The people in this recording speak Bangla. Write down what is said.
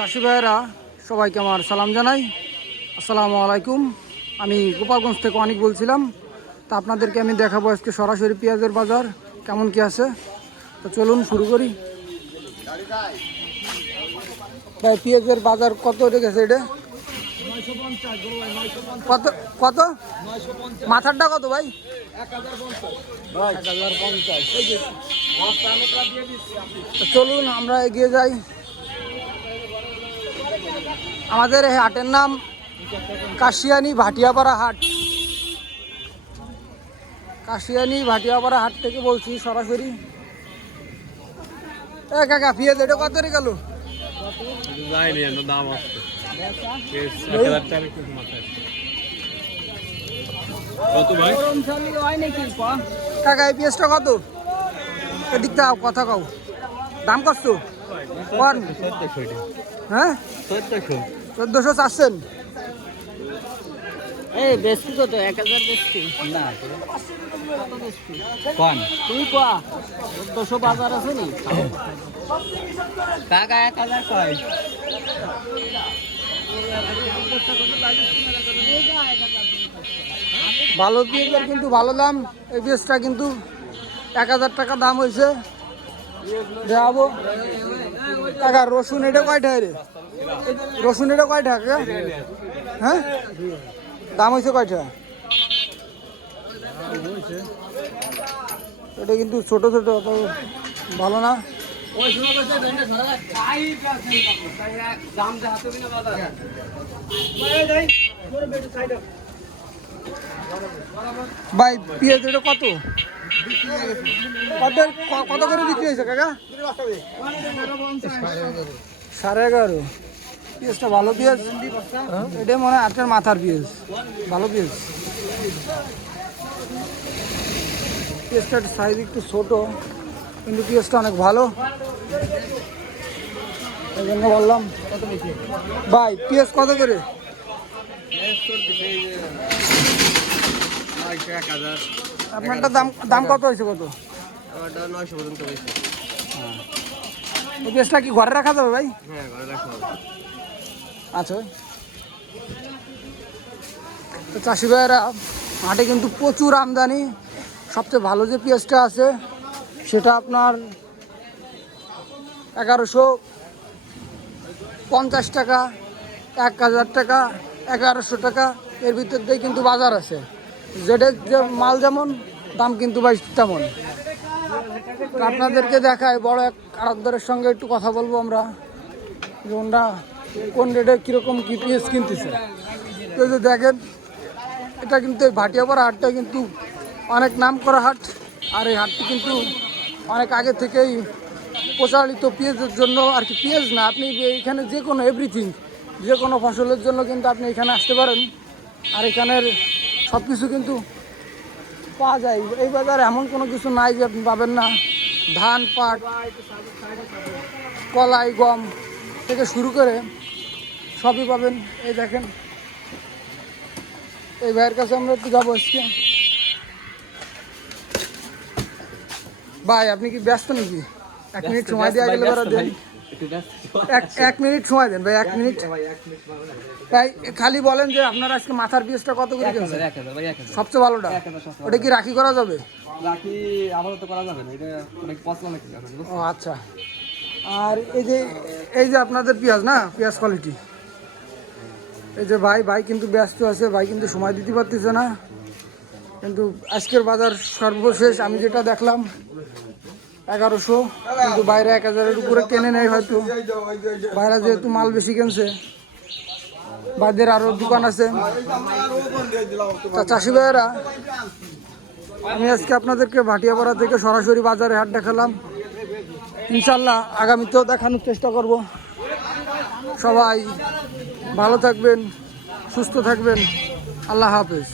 চাষি ভাইয়েরা সবাইকে আমার সালাম জানাই। আসসালামু আলাইকুম। আমি গোপালগঞ্জ থেকে অনেক বলছিলাম। তা আপনাদেরকে আমি দেখাবো আজকে সরাসরি পেঁয়াজের বাজার কেমন কি আছে। তো চলুন শুরু করি। ভাই পেঁয়াজের বাজার কত রেখেছে এটা? কত কত মাথারটা কত ভাই? 1050। চলুন আমরা এগিয়ে যাই। আমাদের এই হাটের নাম কাশিয়ানী ভাটিয়াপাড়া হাট। কাশিয়ানী ভাটিয়াপাড়া হাট থেকে বলছি সরাসরি। কাকা পেঁয়াজ এটা কত রে গেল? কাকা এই পেঁয়াজটা কত? এদিকটা কথা কও, দাম কত? হ্যাঁ 1400 চাচ্ছেন? এই বেশি কত? 1000 বেশি না কোন তুই কোয়া 1400 বাজার আছে নি টাকা 1000 কয়। ভালো পেঁয়াজের কিন্তু ভালো দাম। এই পেঁয়াজটা কিন্তু 1000 টাকা দাম হয়েছে। দেখাবো টাকা। রসুন এটা কয়টা রে? রসুন এটা কয় টাকা? হ্যাঁ দাম হয়েছে কয়টা? এটা কিন্তু ছোট ছোট, অত ভালো না। ভাই পেঁয়াজ এটা কত কত কত করে বিক্রি হয়েছে কাকা? 11.5। পেঁয়াজটা ভালো পেঁয়াজ। এটা মনে হয় 8-এর মাথার পেঁয়াজ, ভালো পেঁয়াজ। পেঁয়াজটার সাইজ একটু ছোট কিন্তু পেঁয়াজটা অনেক ভালো, এই জন্য বললাম। ভাই পেঁয়াজ কত করে? আপনারটা দাম কত হয়েছে? কত? 900 পর্যন্ত হয়েছে। এই পেঁয়াজটা কি ঘরে রাখা যাবে ভাই? হ্যাঁ ঘরে রাখা হবে। আচ্ছা, তো চাষি ভাইয়েরা হাটে কিন্তু প্রচুর আমদানি। সবচেয়ে ভালো যে পেঁয়াজটা আছে সেটা আপনার 1150 টাকা, 1000 টাকা, 1100 টাকা, এর ভিতর দিয়ে কিন্তু বাজার আছে। যেটা যে মাল যেমন দাম কিন্তু ভাই তেমন। তো আপনাদেরকে দেখায় বড় এক আড়তদারের সঙ্গে একটু কথা বলবো আমরা, যে ওনারা কোন রেটে কীরকম কী পেঁয়াজ কিনতেছে। তো যে দেখেন, এটা কিন্তু এই ভাটিয়াপাড়া হাটটা কিন্তু অনেক নাম করা হাট। আর এই হাটটি কিন্তু অনেক আগে থেকেই প্রচারিত পেঁয়াজের জন্য। আর কি পেঁয়াজ না, আপনি এখানে যে কোনো এভরিথিং, যে কোনো ফসলের জন্য কিন্তু আপনি এখানে আসতে পারেন। আর এখানের সব কিছু কিন্তু পাওয়া যায়। এই বাজারে এমন কোনো কিছু নাই যে আপনি পাবেন না। ধান, পাট, কলাই, গম থেকে শুরু করে সবই পাবেন। এই দেখেন, এই ভাইয়ের কাছে আমরা একটু যাবো আজকে। ভাই আপনি কি ব্যস্ত নাকি? 1 মিনিট সময় দেওয়া গেলে দেন। 1 মিনিট সময় দেন ভাই, 1 মিনিট। তাই খালি বলেন যে আপনার আজকে মাথার পিসটা কত করে কিনছেন? সবচেয়ে ভালোটা ওটা কি রাখি করা যাবে? রাখি আপাতত করা যাবে না, এটা অনেক পচলা নাকি। ও আচ্ছা। আর এই যে আপনাদের পেঁয়াজ না, পেঁয়াজ কোয়ালিটি, এই যে ভাই কিন্তু ব্যস্ত আছে, ভাই কিন্তু সময় দিতে পারতেছে না। কিন্তু আজকের বাজার সর্বশেষ আমি যেটা দেখলাম 1100, কিন্তু বাইরে 1000-এর উপরে কেনে নেয় হয়তো। বাইরে যেহেতু মাল বেশি কিনছে, বাইরের আরও দোকান আছে। তা চাষি ভাইয়েরা, আমি আজকে আপনাদেরকে ভাটিয়াপাড়া থেকে সরাসরি বাজারে হাট দেখালাম। ইনশাল্লাহ আগামীতেও দেখানোর চেষ্টা করব। সবাই ভালো থাকবেন, সুস্থ থাকবেন। আল্লাহ হাফেজ।